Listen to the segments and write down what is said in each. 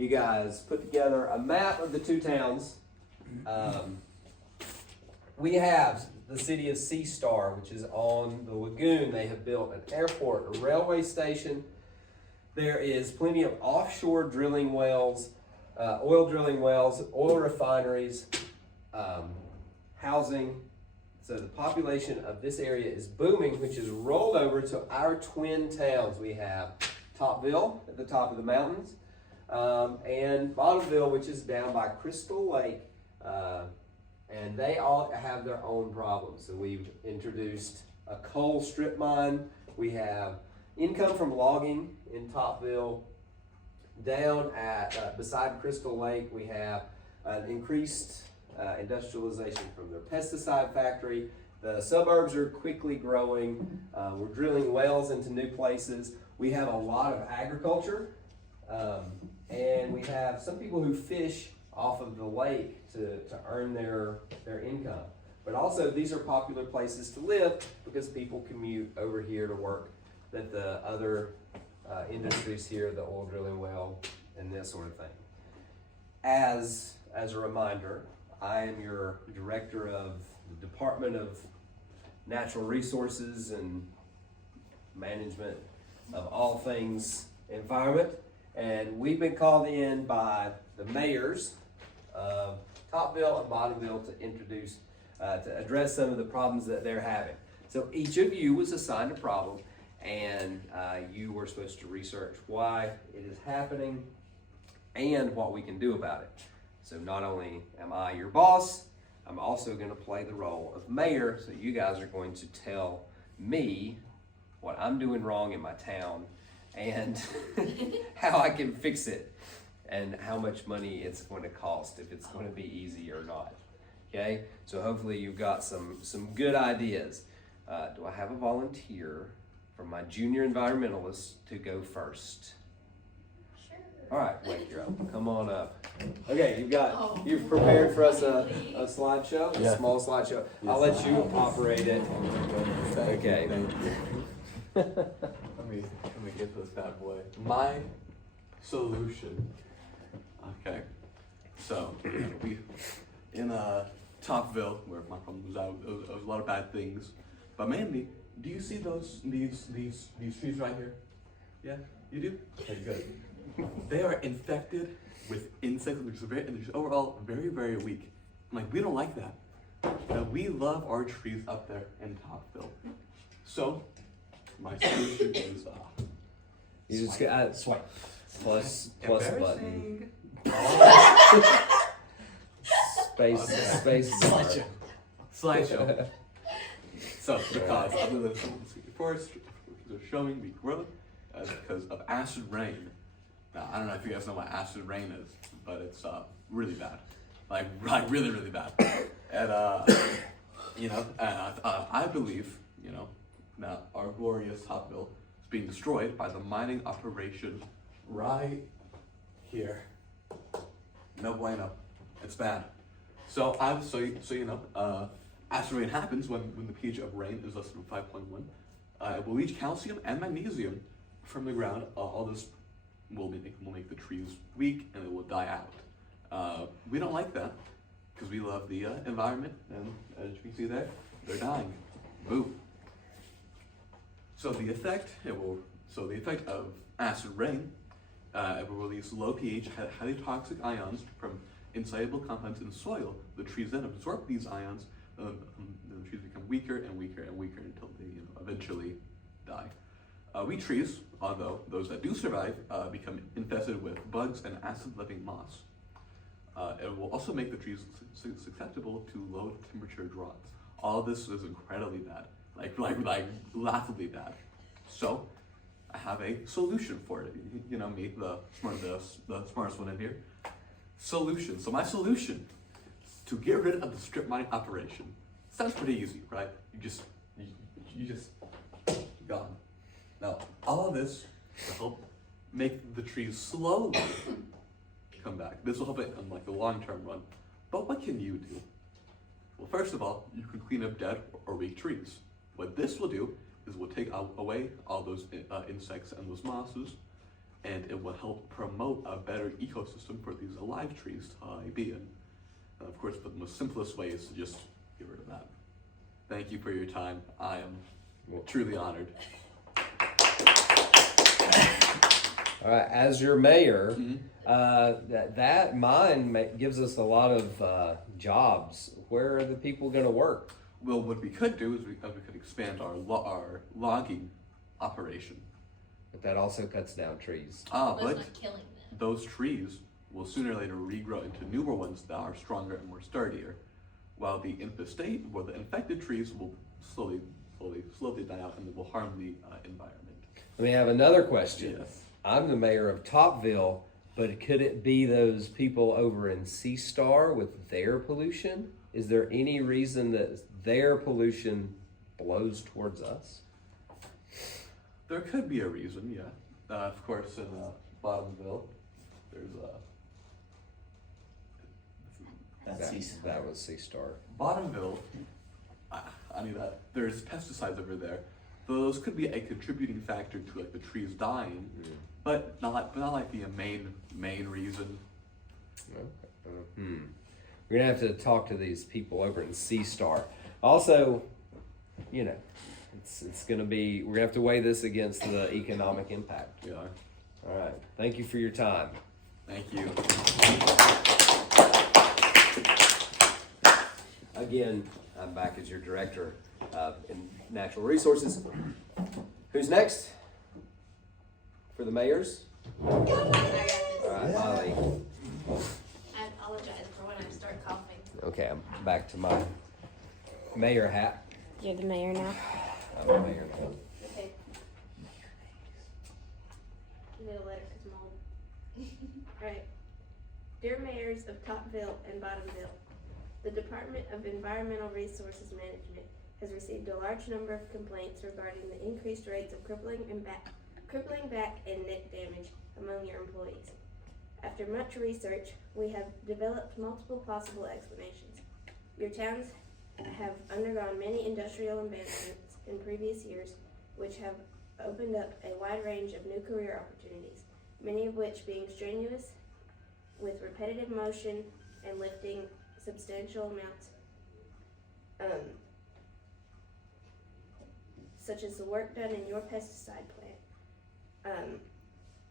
you guys put together a map of the two towns. We have the city of Sea Star, which is on the lagoon. They have built an airport, a railway station. There is plenty of offshore drilling wells, oil drilling wells, oil refineries, housing. So the population of this area is booming, which is rolled over to our twin towns. We have Topville at the top of the mountains, and Bottomville, which is down by Crystal Lake. And they all have their own problems. So we've introduced a coal strip mine. We have income from logging in Topville. Down at beside Crystal Lake, we have an increased industrialization from their pesticide factory. The suburbs are quickly growing. We're drilling wells into new places. We have a lot of agriculture, and we have some people who fish off of the lake to earn their income. But also, these are popular places to live because people commute over here to work at the other industries here, the oil drilling well, and this sort of thing. As a reminder, I am your director of the Department of Natural Resources and Management of all things environment, and we've been called in by the mayors of Topville and Bottomville to introduce, to address some of the problems that they're having. So each of you was assigned a problem, and you were supposed to research why it is happening and what we can do about it. So not only am I your boss, I'm also going to play the role of mayor, so you guys are going to tell me what I'm doing wrong in my town and how I can fix it and how much money it's going to cost, if it's going to be easy or not. Okay, so hopefully you've got some good ideas. Do I have a volunteer from my junior environmentalist to go first? Sure. All right, Wake, you're up. Come on up. Okay, you've prepared for us a slideshow, a small slideshow. I'll let you operate it. Okay. Thank you. Let me get this bad boy. My solution. Okay. So we in Topville, where my problem was out, there was a lot of bad things. But mainly, do you see these trees right here? Yeah, you do? Okay, good. They are infected with insects, which is overall very, very weak. Like, we don't like that. We love our trees up there in Topville. So, my solution is You just got swipe plus button. Space Slideshow. So, because other than forest are showing me growth because of acid rain. Now, I don't know if you guys know what acid rain is, but it's really bad. Like really, really bad. And, I believe, that our glorious Topville is being destroyed by the mining operation right here. No bueno. It's bad. So acid rain happens when the pH of rain is less than 5.1. It will leach calcium and magnesium from the ground. All this will make the trees weak and it will die out. We don't like that because we love the environment, and as you can see there, they're dying. Boo. So the effect of acid rain, it will release low pH, highly toxic ions from insoluble compounds in soil. The trees then absorb these ions. The trees become weaker and weaker and weaker until they eventually die. We trees, although those that do survive, become infested with bugs and acid-loving moss. It will also make the trees susceptible to low temperature droughts. All this is incredibly bad, like laughably bad. So I have a solution for it. Me, the smartest one in here. Solution. So my solution to get rid of the strip mining operation sounds pretty easy, right? You just gone. Now all of this will help make the trees slowly come back. This will help it in the long-term run. But what can you do? Well, first of all, you can clean up dead or weak trees. What this will do is we'll take away all those insects and those mosses, and it will help promote a better ecosystem for these alive trees to be in. And of course, the most simplest way is to just get rid of that. Thank you for your time. I am truly honored. All right, as your mayor, Mhm. that mine gives us a lot of jobs. Where are the people going to work? Well, what we could do is we could expand our logging operation. But that also cuts down trees. But it's But not killing them. those trees will sooner or later regrow into newer ones that are stronger and more sturdier, while the infected trees will slowly die out and it will harm the environment. Let me have another question. Yes. I'm the mayor of Topville, but could it be those people over in C-Star with their pollution? Is there any reason that their pollution blows towards us? There could be a reason, yeah. Of course, in Bottomville, there's That was C-Star. Bottomville. There's pesticides over there. Those could be a contributing factor to like the trees dying, but not like the main reason. We're gonna have to talk to these people over in C-Star. Also, you know, it's gonna be, we're gonna have to weigh this against the economic impact. Yeah. All right, thank you for your time. Thank you. Again, I'm back as your director in natural resources. Who's next? For the mayors? All right, Molly. I apologize for when I start coughing. Okay, I'm back to my mayor hat. You're the mayor now. I'm the mayor now. Okay. I need a letter because I'm old. Right. Dear mayors of Topville and Bottomville, the Department of Environmental Resources Management has received a large number of complaints regarding the increased rates of crippling back and neck damage among your employees. After much research, we have developed multiple possible explanations. Your towns have undergone many industrial advancements in previous years, which have opened up a wide range of new career opportunities, many of which being strenuous with repetitive motion and lifting substantial amounts, such as the work done in your pesticide plant,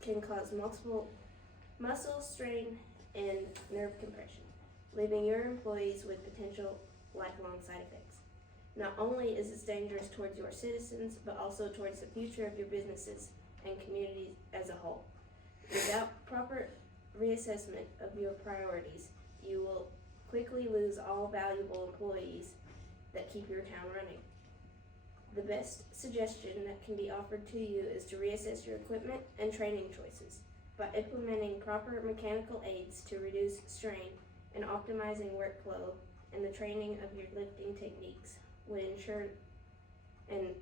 can cause multiple muscle strain and nerve compression, leaving your employees with potential lifelong side effects. Not only is this dangerous towards your citizens, but also towards the future of your businesses and communities as a whole. Without proper reassessment of your priorities, you will quickly lose all valuable employees that keep your town running. The best suggestion that can be offered to you is to reassess your equipment and training choices by implementing proper mechanical aids to reduce strain and optimizing workflow and the training of your lifting techniques would ensure an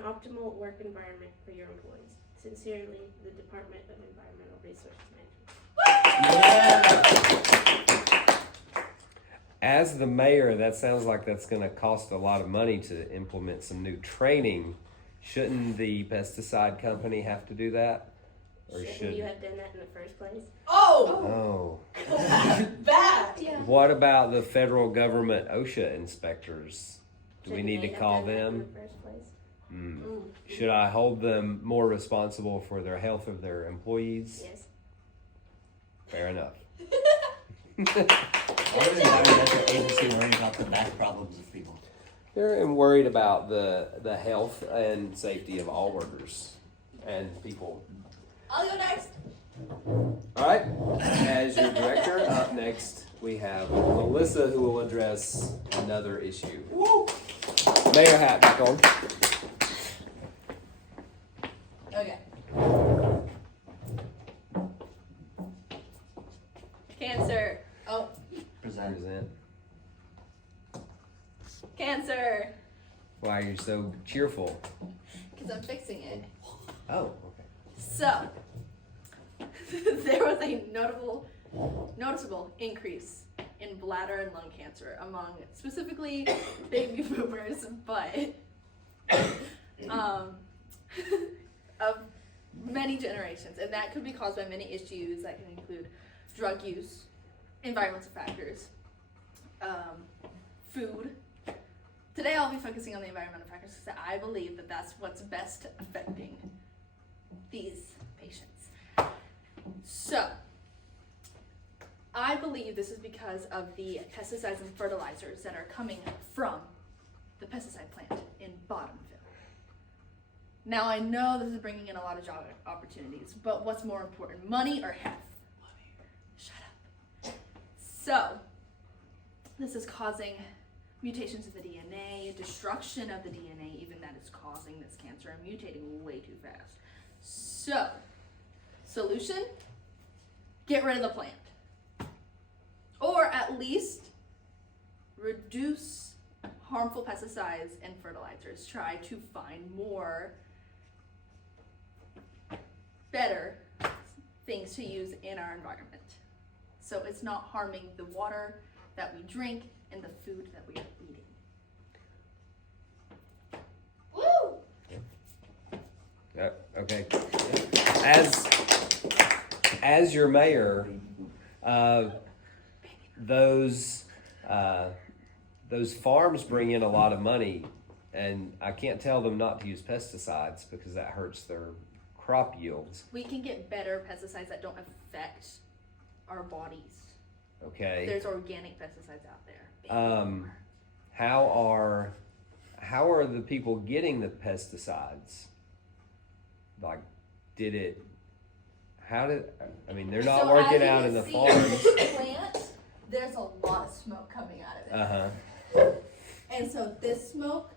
optimal work environment for your employees. Sincerely, the Department of Environmental Resources Management. As the mayor, that sounds like that's gonna cost a lot of money to implement some new training. Shouldn't the pesticide company have to do that? Or Shouldn't you have done that in the first place? Oh! Oh. Bad! Yeah. What about the federal government OSHA inspectors? Do we Shouldn't need to they have call done that in them? the first place? Should I hold them more responsible for their health of their employees? Yes. Fair enough. Why is the environmental agency worried about the back problems of people? They're worried about the health and safety of all workers and people. I'll go next. All right, as your director, up next we have Melissa, who will address another issue. Woo! Mayor hat back on. Okay. Cancer. Oh, Present. Present. cancer. Why are you so cheerful? Because I'm fixing it. Oh, okay. So, there was a noticeable increase in bladder and lung cancer among specifically baby boomers, but of many generations, and that could be caused by many issues that can include drug use, environmental factors, food. Today I'll be focusing on the environmental factors because I believe that that's what's best affecting these patients. So, I believe this is because of the pesticides and fertilizers that are coming from the pesticide plant in Bottomville. Now I know this is bringing in a lot of job opportunities, but what's more important, money or health? Shut up. So, this is causing mutations in the DNA, destruction of the DNA, even that is causing this cancer and mutating way too fast. So, solution? Get rid of the plant. Or at least reduce harmful pesticides and fertilizers. Try to find more better things to use in our environment. So it's not harming the water that we drink and the food that we are eating. Woo! Okay. As your mayor, those farms bring in a lot of money, and I can't tell them not to use pesticides because that hurts their crop yields. We can get better pesticides that don't affect our bodies. Okay. There's organic pesticides out there. How are the people getting the pesticides? Like, they're not So working as you out can in the see farms. this plant, there's a lot of smoke coming out of it. Uh-huh. And so this smoke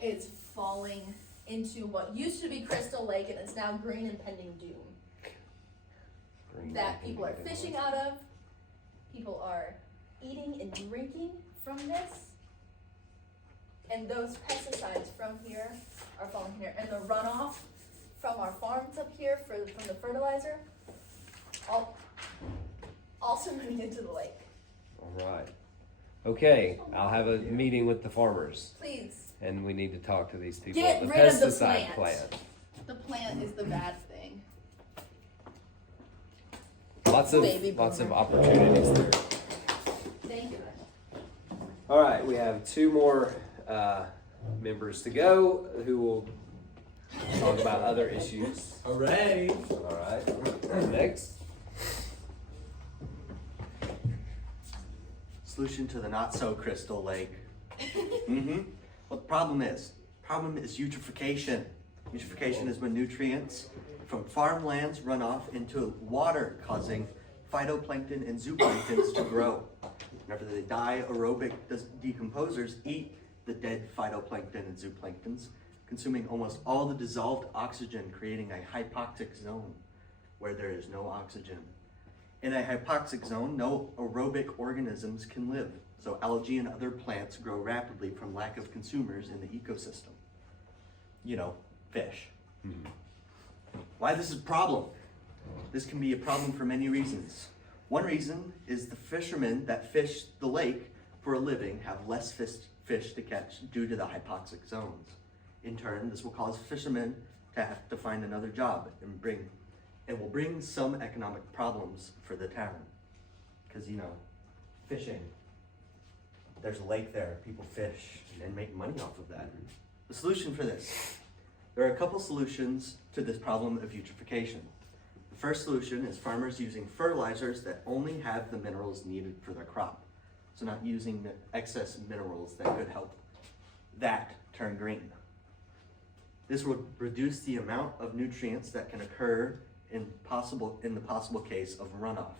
is falling into what used to be Crystal Lake, and it's now green impending doom. That people are fishing out of, people are eating and drinking from this, and those pesticides from here are falling here, and the runoff from our farms up here from the fertilizer, also moving into the lake. All right. Okay, I'll have a meeting with the farmers, Please, and we need to talk to these people. Get The rid of the pesticide plant. The plant is the bad thing. Baby Lots of boomer. opportunities there. Thank you. All right, we have two more members to go who will talk about other issues. Hooray! All right, next. Solution to the not so Crystal Lake. Well, the problem is eutrophication. Eutrophication is when nutrients from farmlands run off into water, causing phytoplankton and zooplanktons to grow. Whenever they die, aerobic decomposers eat the dead phytoplankton and zooplanktons, consuming almost all the dissolved oxygen, creating a hypoxic zone where there is no oxygen. In a hypoxic zone, no aerobic organisms can live, so algae and other plants grow rapidly from lack of consumers in the ecosystem. You know, fish. Why this is a problem? This can be a problem for many reasons. One reason is the fishermen that fish the lake for a living have less fish to catch due to the hypoxic zones. In turn, this will cause fishermen to have to find another job and will bring some economic problems for the town. Because, fishing, there's a lake there, people fish and make money off of that. The solution for this, there are a couple solutions to this problem of eutrophication. The first solution is farmers using fertilizers that only have the minerals needed for their crop. So not using the excess minerals that could help that turn green. This would reduce the amount of nutrients that can occur in the possible case of runoff.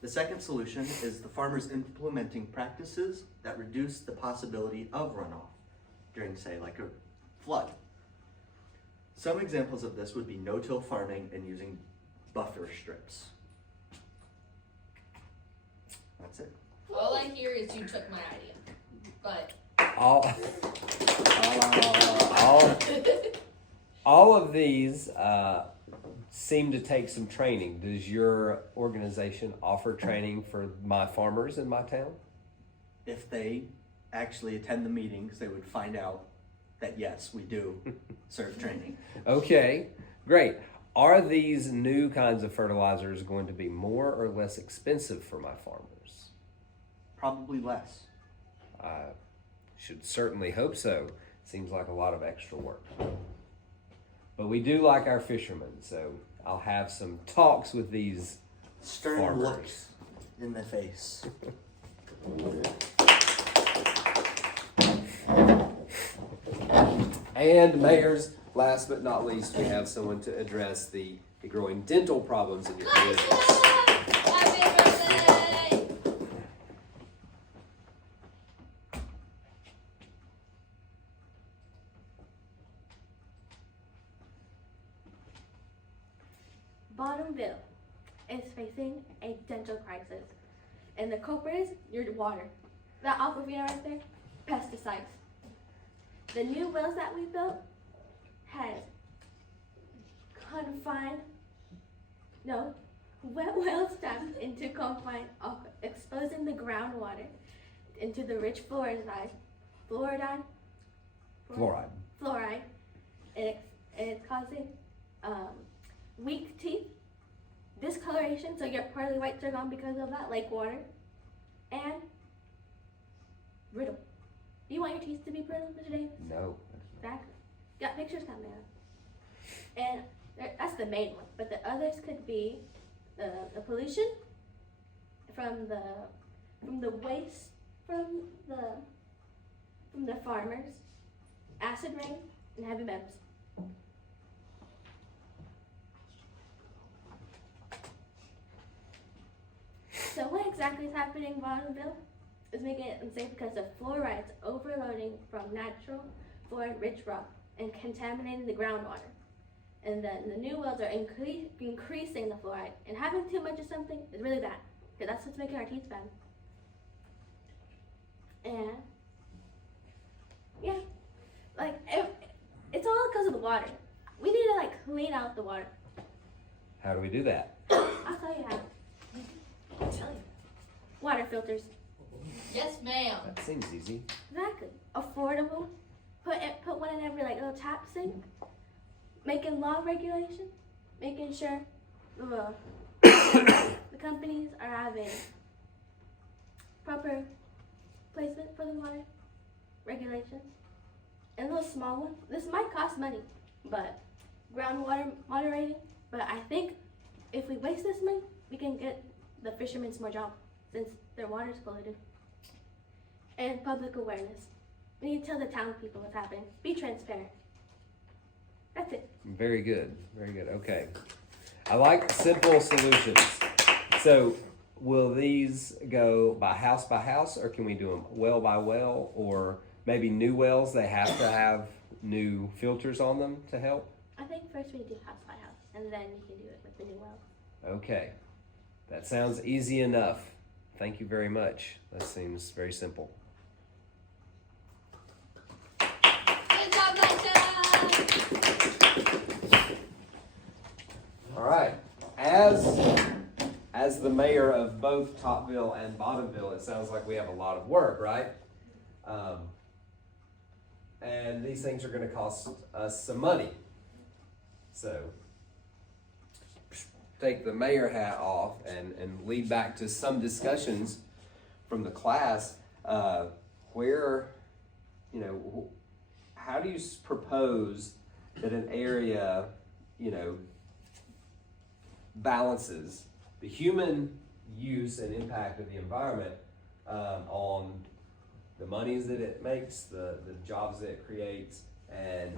The second solution is the farmers implementing practices that reduce the possibility of runoff during, say, like a flood. Some examples of this would be no-till farming and using buffer strips. That's it. All I hear is you took my idea, but All of these seem to take some training. Does your organization offer training for my farmers in my town? If they actually attend the meetings, they would find out that yes, we do serve training. Okay, great. Are these new kinds of fertilizers going to be more or less expensive for my farmers? Probably less. I should certainly hope so. Seems like a lot of extra work. But we do like our fishermen, so I'll have some talks with these Stern farmers. looks in the face. And mayors, last but not least, we have someone to address the growing dental problems in your communities. Happy birthday! Bottomville is facing a dental crisis, and the culprit is your water. That aquafina right there, pesticides. The new wells that we built has wet wells tapped into confined, exposing the groundwater into the rich fluoride, and it's causing weak teeth, discoloration, so your pearly whites are gone because of that lake water, and brittle. Do you want your teeth to be brittle today? No. Exactly. Got pictures coming up. And that's the main one. But the others could be the pollution from the waste from the farmers, acid rain, and heavy metals. So what exactly is happening in Bottomville is making it unsafe because of fluorides overloading from natural fluoride-rich rock and contaminating the groundwater. And then the new wells are increasing the fluoride, and having too much of something is really bad because that's what's making our teeth bad. And yeah, it's all because of the water. We need to clean out the water. How do we do that? I'll tell you how. I'll tell you. Water filters. Yes, ma'am. That seems easy. Exactly. Affordable. Put one in every little tap sink. Making law regulation. Making sure the companies are having proper placement for the water regulations. And those small ones. This might cost money, but groundwater moderating. But I think if we waste this money, we can get the fishermen more job since their water is polluted. And public awareness. We need to tell the town people what's happening. Be transparent. That's it. Very good. Very good. Okay. I like simple solutions. So, will these go by house, or can we do them well by well, or maybe new wells, they have to have new filters on them to help? I think first we do house by house, and then you can do it with the new well. Okay. That sounds easy enough. Thank you very much. That seems very simple. Good job, Micah! All right. As the mayor of both Topville and Bottomville, it sounds like we have a lot of work, right? And these things are going to cost us some money. So, take the mayor hat off and lead back to some discussions from the class where, how do you propose that an area, balances the human use and impact of the environment on the monies that it makes, the jobs that it creates, and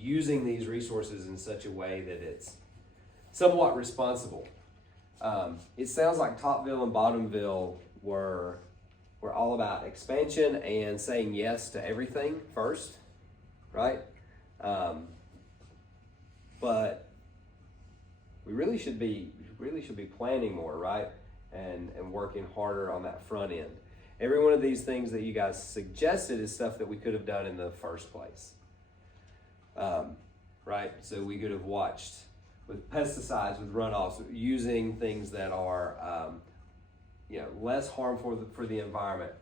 using these resources in such a way that it's somewhat responsible. It sounds like Topville and Bottomville were all about expansion and saying yes to everything first, right? But we really should be planning more, right? And working harder on that front end. Every one of these things that you guys suggested is stuff that we could have done in the first place. Right? So we could have watched with pesticides, with runoffs, using things that are, less harmful for the environment,